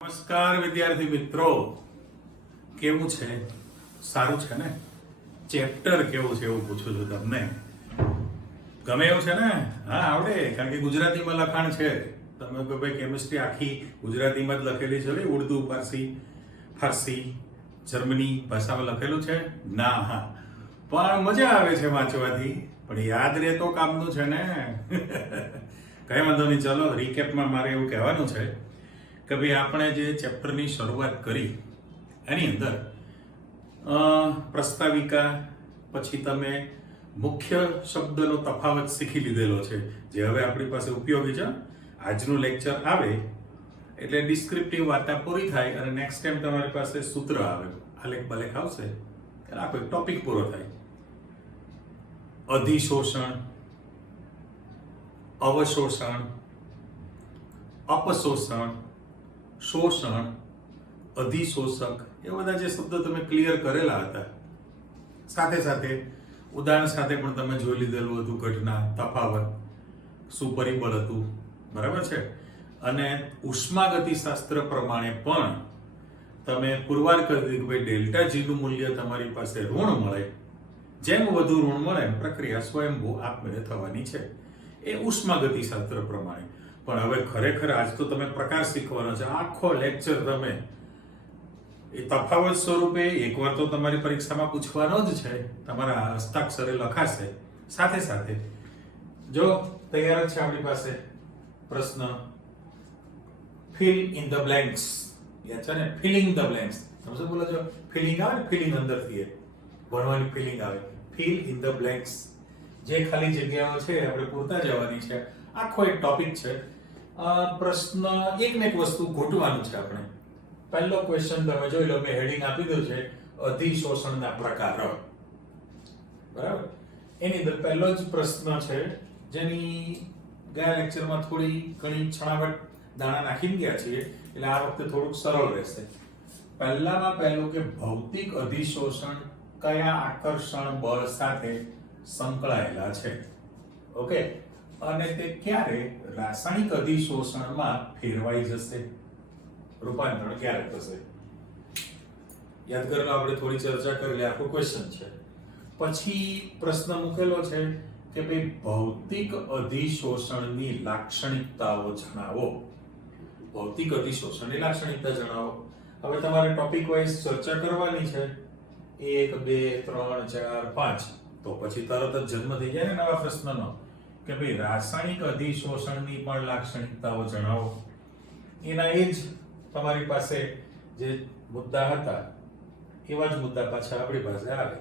નમસ્કાર વિદ્યાર્થી મિત્રો, કેવું છે? સારું છે ને? ચેપ્ટર કેવું છે એવું પૂછું છું તમને. ગમે એવું છે ને? હા, આવડે, કારણ કે ગુજરાતીમાં લખાણ છે. તમે કહો ભાઈ કેમિસ્ટ્રી આખી ગુજરાતીમાં જ લખેલી છે, ઉર્દુ, ફારસી, જર્મની ભાષામાં લખેલું છે? ના, હા, પણ મજા આવે છે વાંચવાથી, પણ યાદ રહે તો કામનું છે ને. કઈ વાંધો નહીં, ચલો રીકેપમાં મારે એવું કહેવાનું છે કે ભાઈ આપણે જે ચેપ્ટરની શરૂઆત કરી એની અંદર પ્રસ્તાવિકા, પછી તમે મુખ્ય શબ્દનો તફાવત શીખી લીધેલો છે, જે હવે આપણી પાસે ઉપયોગી છે. આજનું લેક્ચર આવે એટલે ડિસ્ક્રિપ્ટિવ વાર્તા પૂરી થાય અને નેક્સ્ટ ટાઈમ તમારી પાસે સૂત્ર આવે, આલેખ બલેખ આવશે એટલે આખો ટોપિક પૂરો થાય. અધિશોષણ, અવશોષણ, અપશોષણ, શોષણ, અધિશોષક, એ બધા જે શબ્દો તમે ક્લિયર કરેલા હતા, સાથે સાથે ઉદાહરણ સાથે પણ તમે જોઈ લીધેલું હતું. ઘટના, તફાવત, શું પરિબળ હતું, બરાબર છે. અને ઉષ્માગતિશાસ્ત્ર પ્રમાણે પણ તમે પુરવાર કરી દીધું કે ભાઈ ડેલ્ટા જી નું મૂલ્ય તમારી પાસે ઋણ મળે, જેમ વધુ ઋણ મળે એમ પ્રક્રિયા સ્વયંભૂ આપમેળે થવાની છે, એ ઉષ્માગતિશાસ્ત્ર પ્રમાણે. પણ હવે ખરેખર આજ તો તમે પ્રકાશ શીખવાનો છે. આખો લેક્ચર તમે એ તફાવત સ્વરૂપે એકવાર તો તમારી પરીક્ષામાં પૂછવાનો જ છે, તમારા હસ્તાક્ષરે લખાશે. સાથે સાથે જો તૈયાર જ છે આપણી પાસે પ્રશ્ન, ફિલ ઇન ધ બ્લેન્ક્સ. યાદ છે ને? Filling the blanks. તમે શું બોલો છો? ફિલિંગ આવે ને, ફિલિંગ અંદરથી ભણવાની ફિલિંગ આવે. ફિલ ઇન ધ બ્લેન્ક્સ, જે ખાલી જગ્યાઓ છે આપણે પૂરતા જવાની છે. આખો એક ટોપિક છે. પ્રશ્ન એક ને એક વસ્તુ ગોઠવાનું છે આપણે. પહેલો ક્વેશ્ચન તમે જોઈ લો, મેં હેડિંગ આપી દીધું છે અધિશોષણના પ્રકારો, બરાબર. એની અંદર પહેલો જ પ્રશ્ન છે, જેની ગયા લેક્ચરમાં થોડી ઘણી છણાવટ દાણા નાખી ગયા છીએ, એટલે આ વખતે થોડુંક સરળ રહેશે. પહેલામાં પહેલું કે ભૌતિક અધિશોષણ કયા આકર્ષણ બળ સાથે સંકળાયેલા છે? ઓકે, અને તે ક્યારે રાસાયણિક અધિશોષણમાં ફેરવાઈ જશે? રૂપાંતરણ ક્યારે થશે? યાદ કરી લો, આપણે થોડી ચર્ચા કરી આખો ક્વેશ્ચન છે. પછી પ્રશ્ન મૂકેલો છે કે ભાઈ ભૌતિક અધિશોષણની લાક્ષણિકતાઓ જણાવો. ભૌતિક અધિશોષણની લાક્ષણિકતા જણાવો. હવે તમારે ટોપિક વાઇઝ ચર્ચા કરવાની છે, 1 2 3 4 5, તો પછી તરત જ જન્મ થઈ જાય ને નવા પ્રશ્નનો કે ભાઈ રાસાયણિક અધિશોષણની પણ લાક્ષણિકતાઓ જણાવો. એના એ જ તમારી પાસે જે મુદ્દા હતા એવા જ મુદ્દા પાછા આપણી પાસે આવે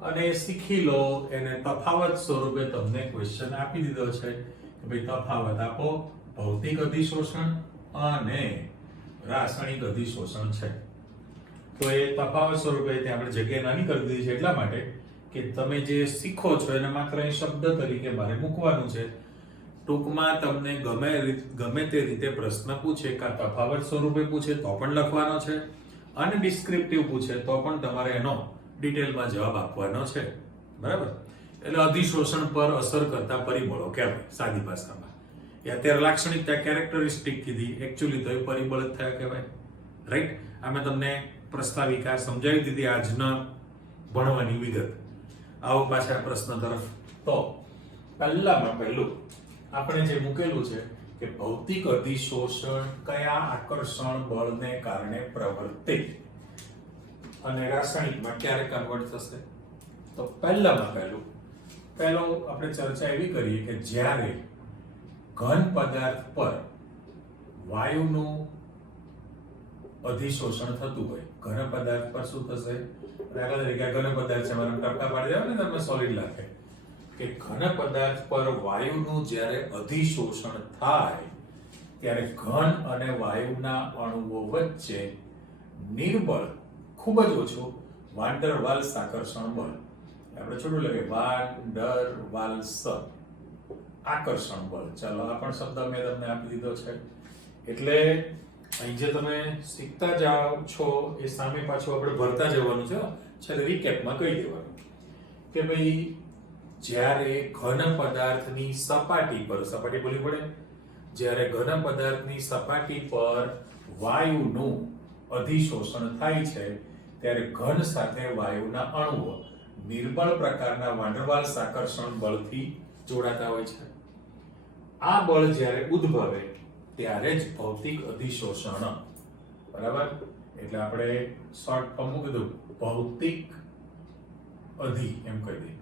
અને શીખી લો. એને તફાવત સ્વરૂપે તમને ક્વેશ્ચન આપી દીધો છે કે ભાઈ તફાવત આપો, ભૌતિક અધિશોષણ અને રાસાયણિક અધિશોષણ છે. તો એ તફાવત સ્વરૂપે ત્યાં આપણે જગ્યા નાની કરી દીધી છે એટલા માટે કે તમે જે શીખો છો એને માત્ર એ શબ્દ તરીકે મારે મૂકવાનું છે. ટૂંકમાં તમને ગમે તે રીતે પ્રશ્ન પૂછે, કાં તફાવત સ્વરૂપે પૂછે તો પણ લખવાનો છે, અને ડિસ્ક્રિપ્ટિવ પૂછે તો પણ તમારે એનો ડિટેલમાં જવાબ આપવાનો છે, બરાબર. એટલે અધિશોષણ પર અસર કરતા પરિબળો કહેવાય સાદી ભાષામાં. એ અત્યારે લાક્ષણિકતા, કેરેક્ટરિસ્ટિક કીધી, એકચ્યુઅલી તો એ પરિબળ જ થયા કહેવાય, રાઈટ. અમે તમને પ્રસ્તાવિકા સમજાવી દીધી આજના ભણવાની વિગત. આવો પાછા પ્રશ્ન તરફ. તો પહેલામાં પહેલું આપણે જે મૂકેલું છે કે ભૌતિક અધિશોષણ કયા આકર્ષણ બળને કારણે પ્રવર્તે અને રાસાયણિકમાં ક્યારે કન્વર્ટ થશે? તો પહેલામાં પહેલો આપણે ચર્ચા એવી કરીએ કે જ્યારે ઘન પદાર્થ પર વાયુનું અધિશોષણ થતું હોય. ઘન પદાર્થ પર શું થશે? દાખલા તરીકે ઘન પદાર્થ છે, મારા ટપકા પાડી જાવ ને તમે સોલિડ લાગે કે ઘન પદાર્થ પર વાયુનું જ્યારે અધિશોષણ થાય ત્યારે ઘન અને વાયુના અણુઓ વચ્ચે નિર્બળ, ખૂબ જ ઓછું વાન ડર વાલ્સ આકર્ષણ બળ, આપણે છોટું લખીએ વાન ડર વાલ્સ આકર્ષણ બળ. ચાલો, આ પણ શબ્દ મેં તમને આપી દીધો છે. એટલે અહીં જે તમે શીખતા જાઓ છો એ સામે પાછું આપણે ભરતા જવાનું છે. છેલ્લે રીકેપમાં કહી દેવાનું કે ભાઈ જ્યારે ઘન પદાર્થની સપાટી પર, સપાટી બોલવી પડે, જ્યારે ઘન પદાર્થની સપાટી પર વાયુનું અધિશોષણ થાય છે ત્યારે ઘન સાથે વાયુના અણુઓ નિર્બળ પ્રકારના વાંડરવાલ્સ આકર્ષણ બળથી જોડાતા હોય છે. આ બળ જ્યારે ઉદ્ભવે ત્યારે જ ભૌતિક અધિશોષણ, બરાબર, એટલે આપણે શોર્ટ ફોર્મ કીધું ભૌતિક અધિ એમ કહી દઈએ.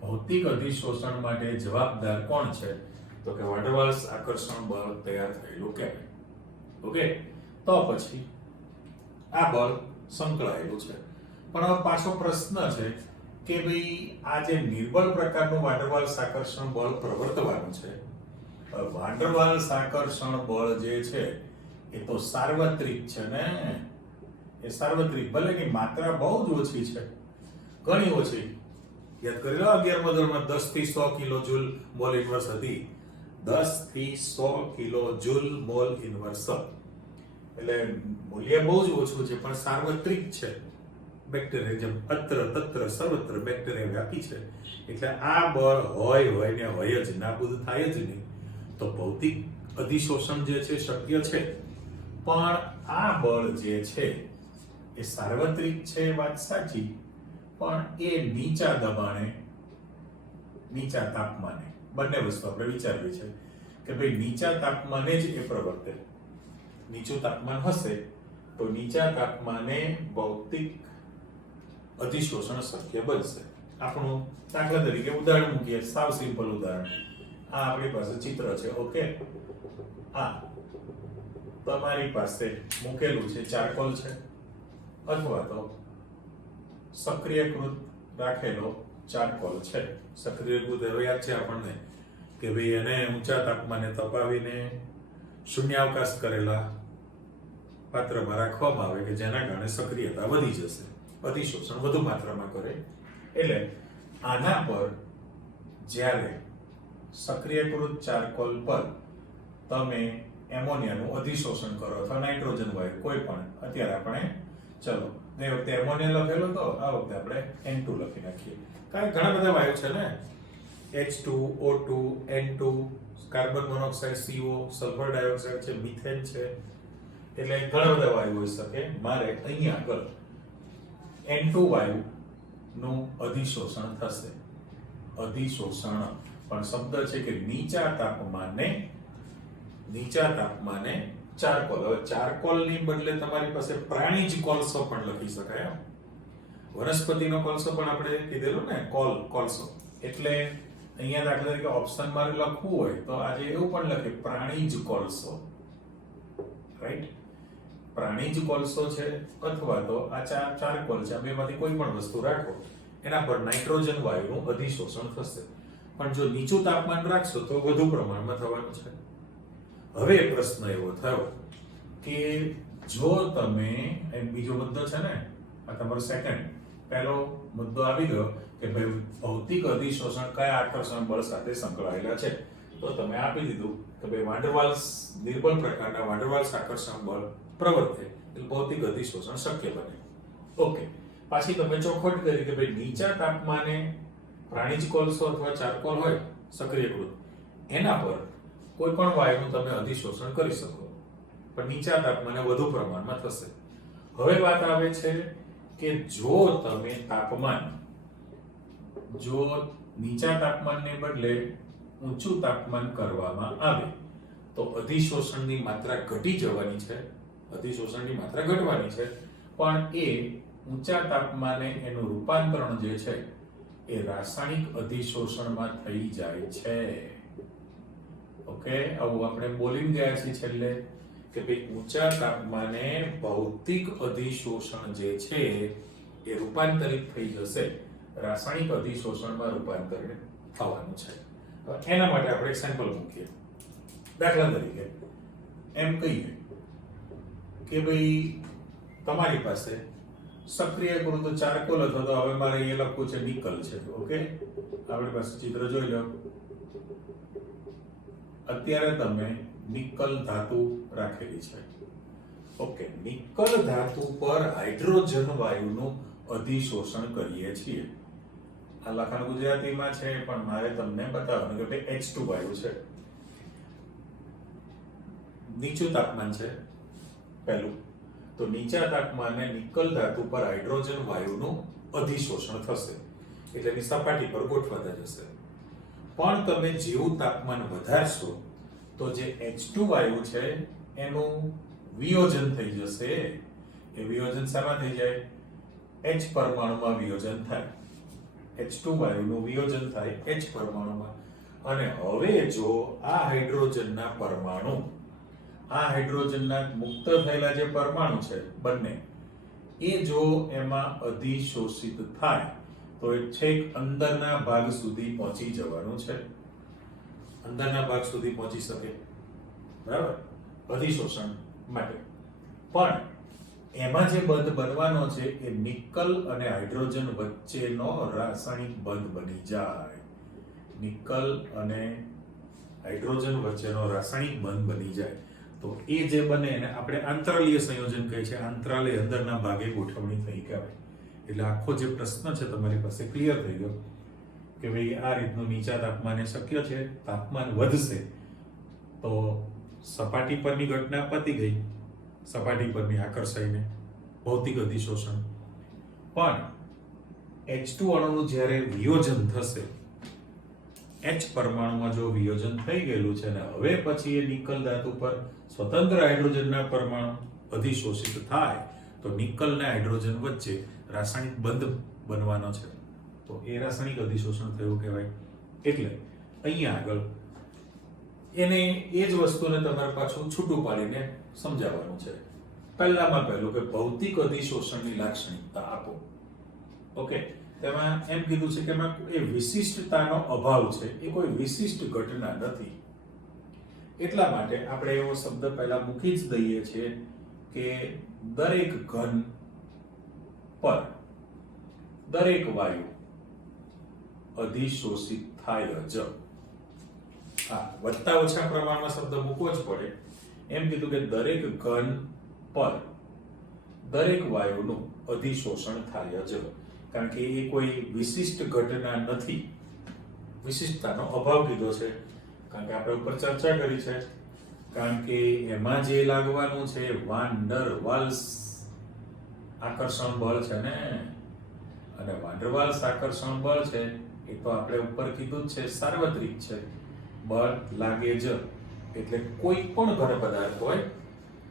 ભૌતિક અધિશોષણ માટે જવાબદાર કોણ છે? તો કે વાંડરવાલ્સ આકર્ષણ બળ તૈયાર થયેલું કહેવાય. ઓકે, તો પછી આ બળ સંકળાયેલું છે. પણ હવે પાછો પ્રશ્ન છે કે ભાઈ આ જે નિર્બળ પ્રકારનું વાંડરવાલ્સ આકર્ષણ બળ પ્રવર્તવાનું છે, વાંડરવાલ્સ આકર્ષણ બળ જે છે એ તો સાર્વત્રિક છે ને. એ સાર્વત્રિક, ભલે કે માત્રા બહુ જ ઓછી છે, ઘણી ઓછી. યાદ કરી લો 11મા ધોરણમાં 10 થી 100 કિલો જૂલ મોલ ઇન્વર્સ હતી. 10 થી 100 કિલો જૂલ મોલ ઇન્વર્સ, એટલે મૂલ્ય બહુ જ ઓછું છે પણ સાર્વત્રિક છે. બેક્ટેરિયા જેમ અત્ર તત્ર સર્વત્ર બેક્ટેરિયા વ્યાપી છે, એટલે આ બળ હોય ને હોય જ, નાબૂદ થાય જ નહીં. તો ભૌતિક અધિશોષણ જે છે શક્ય છે, પણ આ બળ જે છે એ સાર્વત્રિક છે, વાત સાચી, પણ એ નીચા દબાણે, નીચા તાપમાને, બંને વસ્તુ આપણે વિચારવી છે કે ભાઈ નીચા તાપમાને જ એ પ્રવર્તે. નીચું તાપમાન હશે તો નીચા તાપમાને ભૌતિક અધિશોષણ શક્ય બનશે. આપણું દાખલા તરીકે ઉદાહરણ મૂકીએ, સાવ સિમ્પલ ઉદાહરણ. આ આપણી પાસે ચિત્ર છે. ઓકે, આ તમારી પાસે મૂકેલું છે ચારકોલ છે, અથવા તો સક્રિયકૃત રાખેલો ચારકોલ છે. સક્રિયકૃત હવે યાદ છે આપણને કે ભાઈ એને ઊંચા તાપમાને તપાવીને શૂન્યાવકાશ કરેલા પાત્રમાં રાખવામાં આવે કે જેના કારણે સક્રિયતા વધી જશે, અધિશોષણ વધુ માત્રામાં કરે. એટલે આના પર જ્યારે સક્રિયકૃત ચારકોલ પર તમે એમોનિયાનું અધિશોષણ કરો અથવા નાઇટ્રોજન વાયુ કોઈ પણ, અત્યારે આપણે ચલો એ વખતે એમોનિયા લખેલો તો આ વખતે આપણે N2 લખી નાખીએ. કારણ ઘણા બધા વાયુ છે ને, H2, O2, N2, carbon monoxide, CO, sulphur dioxide છે, મિથેન છે, એટલે ઘણા બધા વાયુ હોઈ શકે. મારે અહીંયા આગળ N2 વાયુનું અધિશોષણ થશે. અધિશોષણ પણ શબ્દ છે કે નીચા તાપમાને ચારકોલ. હવે ચારકોલની બદલે તમારી પાસે પ્રાણીજ કોલસો પણ લખી શકાય. વનસ્પતિનો કોલસો પણ આપણે કીધેલું ને, કોલસો. એટલે અહીંયા દાખલા તરીકે ઓપ્શન મારે લખવું હોય તો આજે એવું પણ લખે પ્રાણીજ કોલસો, રાઈટ? પ્રાણીજ કોલસો છે અથવા તો આ ચારકોલ છે, આ બેમાંથી કોઈ પણ વસ્તુ રાખો, એના પર નાઇટ્રોજન વાયુનું અધિશોષણ થશે. પણ જો નીચું તાપમાન રાખશો તો વધુ પ્રમાણમાં થવાનું છે. હવે પ્રશ્ન એવો થયો કે જો તમે, બીજો મુદ્દો છે ને આ તમારો સેકન્ડ, પહેલો મુદ્દો આવી ગયો કે ભાઈ ભૌતિક અધિશોષણ કયા આકર્ષણ બળ સાથે સંકળાયેલા છે, તો તમે આપી દીધું કે ભાઈ વાંડરવાલ્સ, નિર્બળ પ્રકારના વાંડરવાલ્સ આકર્ષણ બળ પ્રવર્તે એટલે ભૌતિક અધિશોષણ શક્ય બને. ઓકે, પાછી તમે ચોખવટ કરી કે ભાઈ નીચા તાપમાને પ્રાણીજ કોલસો અથવા ચારકોલ હોય સક્રિયકૃત, એના પર કોઈ પણ વાયુનું તમે અધિશોષણ કરી શકો, પણ નીચા તાપમાને વધુ પ્રમાણમાં થશે. હવે વાત આવે છે કે જો તમે નીચા તાપમાનને બદલે ઊંચું તાપમાન કરવામાં આવે તો અધિશોષણની માત્રા ઘટી જવાની છે, અધિશોષણની માત્રા ઘટવાની છે, પણ એ ઊંચા તાપમાને એનું રૂપાંતરણ જે છે એ રાસાયણિક અધિશોષણમાં થઈ જાય છે. ઓકે, આવું આપણે બોલી ગયા છીએ છેલ્લે કે ભાઈ ઊંચા તાપમાને ભૌતિક અધિશોષણ જે છે એ રૂપાંતરિત થઈ જશે, રાસાયણિક અધિશોષણમાં રૂપાંતરિત થવાનું છે. એના માટે આપણે એક સેમ્પલ મૂકીએ. દાખલા તરીકે એમ કહીએ કે ભાઈ તમારી પાસે સક્રિયકૃત ચારકોલ અથવા તો હવે મારે અહીંયા લખવું છે નિકલ છે. ઓકે, આપણી પાસે ચિત્ર જોઈ લો. અત્યારે તમે નિકલ ધાતુ રાખેલી છે. ઓકે, નિકલ ધાતુ પર હાઇડ્રોજન વાયુનું અધિશોષણ કરીએ છીએ. આ લખાણ ગુજરાતીમાં છે પણ મારે તમને બતાવવાનું કે H2 વાયુ છે, નીચું તાપમાન છે, પહેલું તો નીચા તાપમાને નિકલ ધાતુ પર હાઇડ્રોજન વાયુનું અધિશોષણ થશે એટલે એની સપાટી પર ગોઠવાતા જશે. પણ તમે જેવું તાપમાન વધારશો તો જે H2 વાયુ છે એનું વિયોજન થઈ જશે. એ વિયોજન શામાં થઈ જાય? H પરમાણુમાં વિયોજન થાય. H2 વાયુનું વિયોજન થાય H પરમાણુમાં. અને હવે જો આ હાઇડ્રોજનના પરમાણુ, આ હાઇડ્રોજનના મુક્ત થયેલા જે પરમાણુ છે બંને, એ જો એમાં અધિશોષિત થાય તો એ છેક અંદરના ભાગ સુધી પહોંચી જવાનું છે. અંદરના ભાગ સુધી પહોંચી શકે, બરાબર, અધિશોષણ માટે. પણ એમાં જે બંધ બનવાનો છે એ નિકલ અને હાઇડ્રોજન વચ્ચેનો રાસાયણિક બંધ બની જાય. નિકલ અને હાઇડ્રોજન વચ્ચેનો રાસાયણિક બંધ બની જાય તો એ જે બને એને આપણે આંતરાલીય સંયોજન કહે છે. આંતરાલય અંદરના ભાગે ગોઠવણી થઈ કહેવાય. એટલે આખો જે પ્રશ્ન છે તમારી પાસે ક્લિયર થઈ ગયો કે ભાઈ આ રીતનું નીચા તાપમાને શક્ય છે. તાપમાન વધશે તો સપાટી પરની ઘટના પતી ગઈ, સપાટી પરની આકર્ષાઈને ભૌતિક અધિશોષણ. પણ H2 અણુનું જ્યારે વિયોજન થશે, H પરમાણુમાં જો વિયોજન થઈ ગયેલું છે ને હવે પછી એ નિકલ ધાતુ પર સ્વતંત્ર હાઇડ્રોજનના પરમાણુ અધિશોષિત થાય તો નિકલ અને હાઇડ્રોજન વચ્ચે રાસાયણિક બંધ બનવાનો છે. તો એ રાસાયણિક અધિશોષણ થયું કહેવાય. એટલે અહીંયા આગળ એને એ જ વસ્તુને તમારે પાછું છૂટું પાડીને સમજાવવાનું છે. પહેલામાં પહેલું કે ભૌતિક અધિશોષણની લાક્ષણિકતા આપો. ઓકે, તેમાં એમ કીધું છે કે એમાં એ વિશિષ્ટતાનો અભાવ છે, એ કોઈ વિશિષ્ટ ઘટના નથી. એટલા માટે આપણે એવો શબ્દ પહેલા મૂકી જ દઈએ છીએ કે દરેક ઘન પર દરેક વાયુ અધિશોષિત થાય જ. હા, વધતા ઓછા પ્રમાણમાં શબ્દ મૂકવો જ પડે. એમ કીધું કે દરેક ઘન પર દરેક વાયુનું અધિશોષણ થાય જ, કારણ કે એ કોઈ વિશિષ્ટ ઘટના નથી. વિશિષ્ટતાનો અભાવ કીધો છે કારણ કે આપણે ઉપર ચર્ચા કરી છે. કારણ કે એમાં જે લાગવાનું છે વાન ડર વાલ્સ આકર્ષણ બળ છે ને, અને વાન ડર વાલ્સ આકર્ષણ બળ છે એ તો આપણે ઉપર કીધું જ છે સાર્વત્રિક છે. બળ લાગે જ એટલે કોઈ પણ ઘન પદાર્થ હોય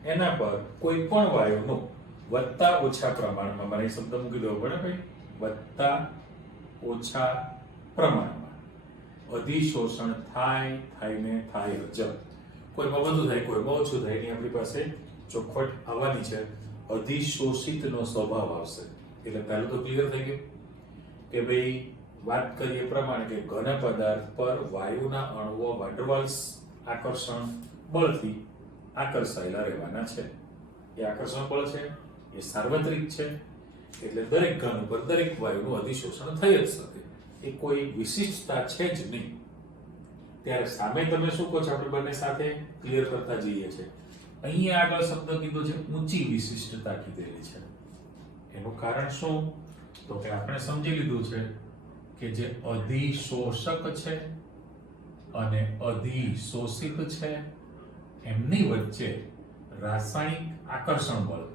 એના પર કોઈ પણ વાયુનું વધતા ઓછા પ્રમાણમાં, મારે શબ્દ મૂકી દેવો પડે ભાઈ, વધતા ઓછા પ્રમાણમાં અધિશોષણ થાય જ. કોઈમાં વધુ થાય, કોઈમાં ઓછું થાય, એની આપણી પાસે ચોખવટ આવવાની છે. અધિશોષિતનો સ્વભાવ આવશે. એટલે પહેલું તો ક્લિયર થઈ ગયું કે ભાઈ વાત કરીએ પ્રમાણે કે ઘન પદાર્થ પર વાયુના અણુઓ વાન ડર વાલ્સ આકર્ષણ બળથી આકર્ષાયેલા રહેવાના છે. એ આકર્ષણ બળ છે એ સાર્વત્રિક છે એટલે દરેક ઘન ઉપર દરેક વાયુનું અધિશોષણ થઈ જ શકે. એ કોઈ વિશિષ્ટતા છે જ નહીં. ત્યારે સામે તમે શું કહો છો? આપણે બંને સાથે ક્લિયર કરતા જઈએ છીએ. અહીંયા આગળ શબ્દ કીધો છે ઊંચી વિશિષ્ટતા કીધેલી છે. એનું કારણ શું? તો કે આપણે સમજી લીધું છે કે જે અધિશોષક છે અને અધિશોષિત છે એમની વચ્ચે રાસાયણિક આકર્ષણ બળ,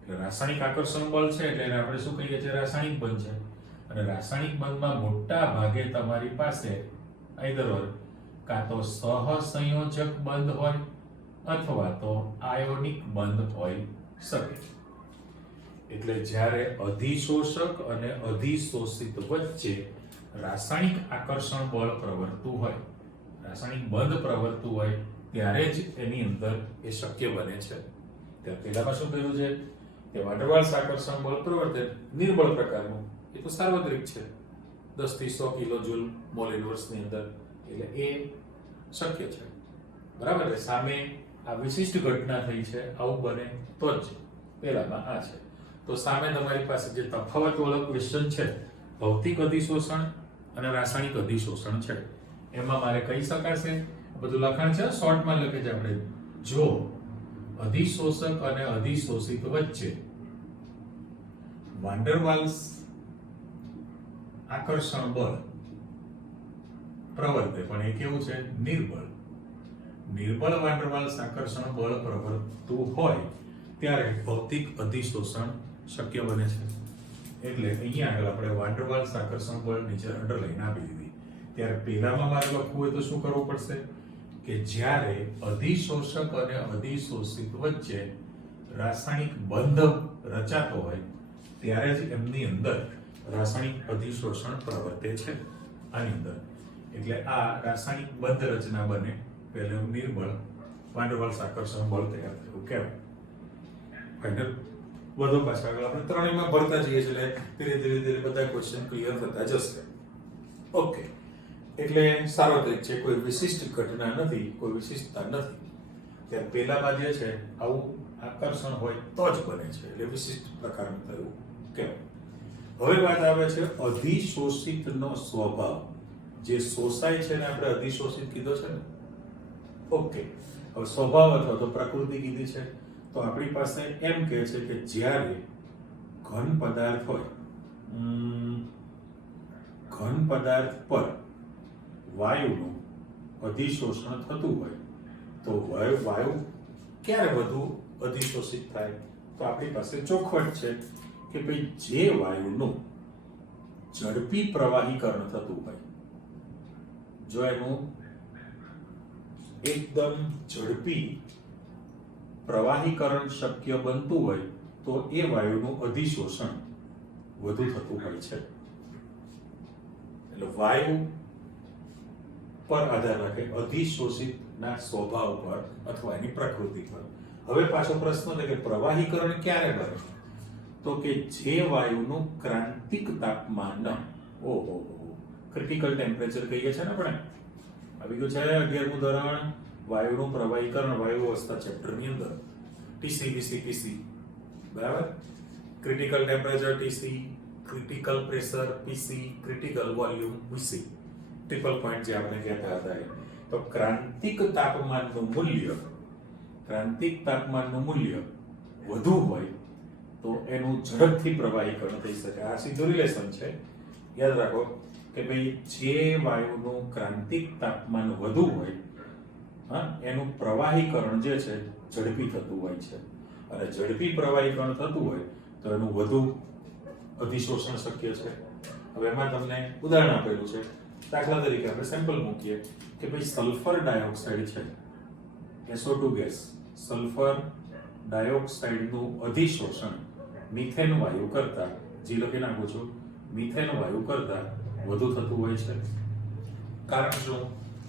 એટલે રાસાયણિક આકર્ષણ બળ છે એટલે એને આપણે શું કહીએ છીએ? રાસાયણિક બંધ છે. અને રાસાયણિક બંધમાં મોટા ભાગે તમારી પાસે આઈધર કાં તો સહસંયોજક બંધ હોય અથવા તો આયોનિક બંધ હોઈ શકે. એટલે જ્યારે અધિશોષક અને અધિશોષિત વચ્ચે રાસાયણિક આકર્ષણ બળ પ્રવર્તતું હોય, રાસાયણિક બંધ પ્રવર્તતું હોય ત્યારે જ એની અંદર એ શક્ય બને છે. ત્યાં પહેલામાં શું કહ્યું છે કે વાન ડર વાલ્સ આકર્ષણ બળ પ્રવર્તે નિર્બળ પ્રકારનું, એ તો સાર્વત્રિક છે 10 થી 100 કિલોજૂલ મોલ ઇન્વર્સની અંદર, એટલે એ શક્ય છે. બરાબર છે. સામે આ વિશિષ્ટ ઘટના થઈ છે, આવું બને તો જ પહેલામાં આ છે. તો સામે તમારી પાસે જે તફાવત વાળો ક્વેશ્ચન છે ભૌતિક અધિશોષણ અને રાસાયણિક અધિશોષણ છે, એમાં મારે કહી શકાશે બધું લખાણ છે, શોર્ટમાં લખે છે આપણે, જો અધિશોષક અને અધિશોષિત વચ્ચે વાન ડર વાલ્સ આકર્ષણ બળ પ્રવર્તે પણ એ કેવું છે? નિર્બળ. નિર્બળ વાન ડર વાલ્સ આકર્ષણ બળ પ્રવર્તતું હોય ત્યારે ભૌતિક અધિશોષણ શક્ય બને છે. એટલે અહીંયા આગળ આપણે વાન ડર વાલ્સ આકર્ષણ બળ નીચે અંડરલાઈન આપી દીધી. ત્યારે પહેલામાં મારે લખવું હોય તો શું કરવું પડશે કે જ્યારે અધિશોષક અને અધિશોષિત વચ્ચે રાસાયણિક બંધ રચાતો હોય ત્યારે જ એમની અંદર રાસાયણિક અધિશોષણ પ્રવર્તે છે. આની અંદર એટલે આ રાસાયણિક બંધ રચના બને પહેલું નિર્બળ વાન ડર વાલ્સ આકર્ષણ બળ તૈયાર થયું કહેવાય. ફાઇનલ વધુ પાછા આગળ આપણે ત્રણેયમાં ભરતા જઈએ એટલે ધીરે ધીરે બધા ક્વેશ્ચન ક્લિયર થતા જશે. ઓકે, એટલે સાર્વત્રિક છે, કોઈ વિશિષ્ટ ઘટના નથી, કોઈ વિશિષ્ટતા નથી. ત્યારે પહેલામાં જે છે આવું આકર્ષણ હોય તો જ બને છે એટલે વિશિષ્ટ પ્રકારનું થયું કહેવાય. હવે વાત આવે છે અધિશોષિતનો સ્વભાવ. જે શોષાય છે ને આપણે અધિશોષિત કીધો છે ને. ઓકે, હવે સ્વભાવ અથવા તો પ્રકૃતિ કીધી છે તો આપણી પાસે એમ કહે છે કે જ્યારે ઘન પદાર્થ હોય, ઘન પદાર્થ પર વાયુનું અધિશોષણ થતું હોય તો વાયુ ક્યારે વધુ અધિશોષિત થાય? તો આપણી પાસે ચોખવટ છે કે ભાઈ જે વાયુનું ઝડપી પ્રવાહીકરણ થતું હોય, જો એનું એકદમ ઝડપી પ્રવાહીકરણ શક્ય બનતું હોય તો એ વાયુનું અધિશોષણ વધુ થતું હોય છે. એટલે વાયુ પર આધાર રાખે અધિશોષિતના સ્વભાવ પર અથવા એની પ્રકૃતિ પર. હવે પાછો પ્રશ્ન છે કે પ્રવાહીકરણ ક્યારે બને? તો કે જે વાયુનું ક્રાંતિક તાપમાન, ઓહો ક્રિટિકલ ટેમ્પરેચર કહીએ છીએ ને આપણે, આવી ગયું છે 11મું ધોરણ વાયુનું પ્રવાહીકરણ, વાયુ અવસ્થા ચેપ્ટરની અંદર, ટીસી બીસી પીસી, બરાબર. Critical temperature TC, critical pressure PC, critical volume VC, triple point જે આપણે કહેતા હતા એ. તો ક્રાંતિક તાપમાનનું મૂલ્ય વધુ હોય તો એનું ઝડપથી પ્રવાહીકરણ થઈ શકે. આ સીધું રિલેશન છે, યાદ રાખો કે ભાઈ જે વાયુનું ક્રાંતિક તાપમાન વધુ હોય એનું પ્રવાહીકરણ જે છે ઝડપી થતું હોય છે, અને ઝડપી પ્રવાહીકરણ થતું હોય તો એનું વધુ અધિશોષણ શક્ય છે. હવે એમાં તમને ઉદાહરણ આપેલું છે. દાખલા તરીકે આપણે સેમ્પલ મૂકીએ કે ભાઈ સલ્ફર ડાયોક્સાઇડ છે, SO2 ગેસ, સલ્ફર ડાયોક્સાઇડનું અધિશોષણ મિથેન વાયુ કરતા, જે લખી નાખું છું, મિથેન વાયુ કરતા વધુ થતું હોય છે. કારણ શું?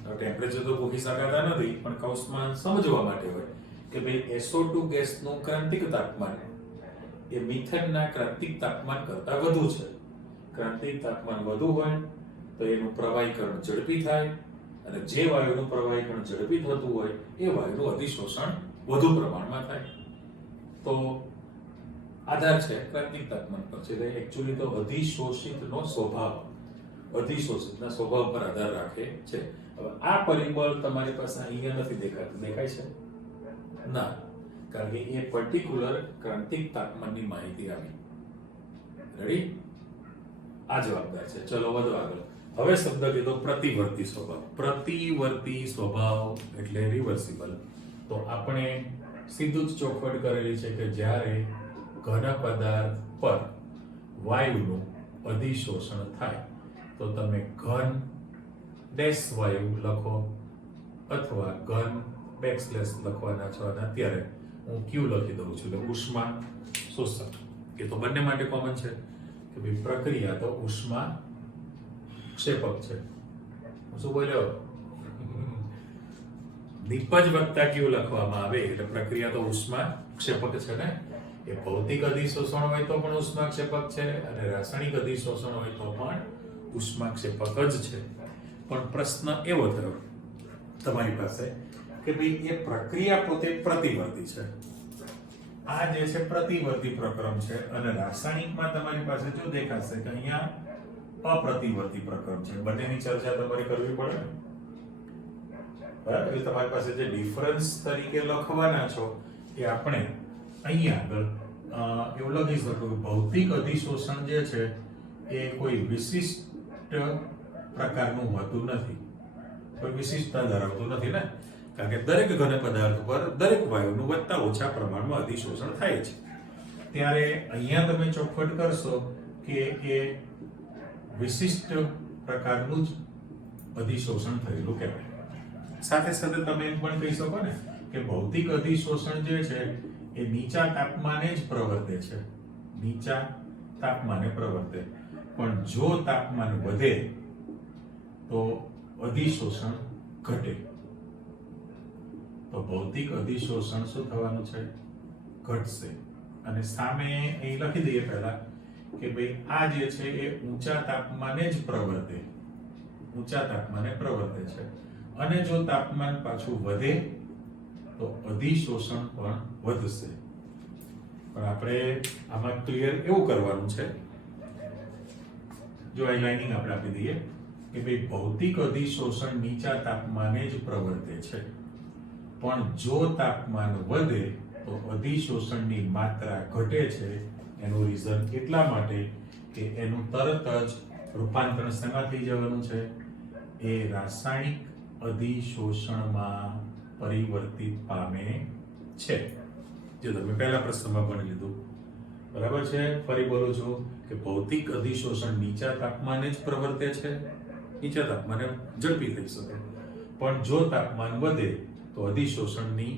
ટેમ્પરેચર તો પૂછી શકાતા નથી, પણ કૌંસમાં સમજવા માટે હોય કે ભાઈ SO2 ગેસનું ક્રાંતિક તાપમાન એ મિથેનના ક્રાંતિક તાપમાન કરતા વધુ છે. ક્રાંતિક તાપમાન વધુ હોય તો એનું પ્રવાહીકરણ ઝડપી થાય, અને જે વાયુનું પ્રવાહીકરણ ઝડપી થતું હોય એ વાયુનું અધિશોષણ વધુ પ્રમાણમાં થાય. તો આધાર છે ક્રાંતિક તાપમાન પર છે. એકચ્યુઅલી તો અધિશોષિતનો સ્વભાવ અધિશોષિતના સ્વભાવ પર આધાર રાખે છે. હવે આ પરિબળ તમારી પાસે અહીંયા નથી દેખાતું, દેખાય છે? ના, કારણ કે એ પર્ટિક્યુલર ક્રાંતિક તાપમાનની માહિતી આવી. રેડી? આ જવાબદાર છે. ચલો વધો આગળ. હવે શબ્દ કીધો પ્રતિવર્તી સ્વભાવ. પ્રતિવર્તી સ્વભાવ એટલે રિવર્સિબલ. તો આપણે સીધું જ ચોખવટ કરેલી છે કે જ્યારે ઘન પદાર્થ પર વાયુનું અધિશોષણ થાય તો તમે ઘન ડેશ વાયુ લખો અથવા ઘન બેકસ્લેશ લખવાના છો, અને અત્યારે હું ક્યુ લખી દઉં છું એટલે ઉષ્મા શોષક. એ તો બંને માટે કોમન છે કે ભાઈ પ્રક્રિયા તો ઉષ્મા ક્ષેપક છે. શું બોલ્યો? નિપજ વત્તા ક્યુ લખવામાં આવે એટલે પ્રક્રિયા તો ઉષ્મા ક્ષેપક છે ને. એ ભૌતિક અધિશોષણ હોય તો પણ ઉષ્મા ક્ષેપક છે, અને રાસાયણિક અધિશોષણ હોય તો પણ ઉષ્મા ક્ષેપક જ છે. પણ પ્રશ્ન એવો થયો તમારી પાસે કે ભાઈ એ પ્રક્રિયા પોતે પ્રતિવર્તી છે. આ જે છે પ્રતિવર્તી પ્રક્રમ છે, અને રાસાયણિકમાં તમારી પાસે જો દેખાશે કે અહીંયા અપ્રતિવર્તી પ્રક્રમ છે. બંનેની ચર્ચા તમારે કરવી પડે ને, બરાબર? એટલે તમારી પાસે જે ડિફરન્સ તરીકે લખવાના છો એ આપણે અહીંયા આગળ એવું લખી શકો કે ભૌતિક અધિશોષણ જે છે એ કોઈ વિશિષ્ટ પ્રકારનું હોતું નથી, કોઈ વિશિષ્ટતા ધરાવતું નથી ને. કારણ કે દરેક ઘન પદાર્થ પર દરેક વાયુનું વધતા ઓછા પ્રમાણમાં અધિશોષણ થાય છે. ત્યારે અહીંયા તમે ચોખવટ કરશો કે એ વિશિષ્ટ પ્રકારનું જ અધિશોષણ થયેલું કહેવાય. સાથે સાથે તમે એમ પણ કહી શકો ને કે ભૌતિક અધિશોષણ જે છે એ નીચા તાપમાને જ પ્રવર્તે છે. નીચા તાપમાને પ્રવર્તે, પણ જો તાપમાન વધે તો અધિશોષણ ઘટે. તો ભૌતિક અધિશોષણ શું થવાનું છે? ઘટશે. અને સામે અહીં લખી દઈએ પહેલા કે ભાઈ આ જે છે એ ઊંચા તાપમાને જ પ્રવર્તે. ઊંચા તાપમાને પ્રવર્તે છે. અને જો તાપમાન પાછું વધે તો અધિશોષણ પણ વધશે. પણ આપણે આમાં ક્લિયર એવું કરવાનું છે, જો આ લાઇનિંગ આપણે આપી દઈએ કે ભાઈ ભૌતિક અધિશોષણ નીચા તાપમાને જ પ્રવર્તે છે, પણ જો તાપમાન વધે તો અધિશોષણની માત્રા ઘટે છે. એનું રીઝન એટલા માટે કે એનું તરત જ રૂપાંતરણ શેમાં થઈ જવાનું છે? એ રાસાયણિક અધિશોષણમાં પરિવર્તિત પામે છે. જે તમે પહેલા પ્રશ્નમાં ભણી લીધું, બરાબર છે. ફરી બોલું છું કે ભૌતિક અધિશોષણ નીચા તાપમાને જ પ્રવર્તે છે. નીચા તાપમાને ઝડપી થઈ શકે, પણ જો તાપમાન વધે તો અધિશોષણની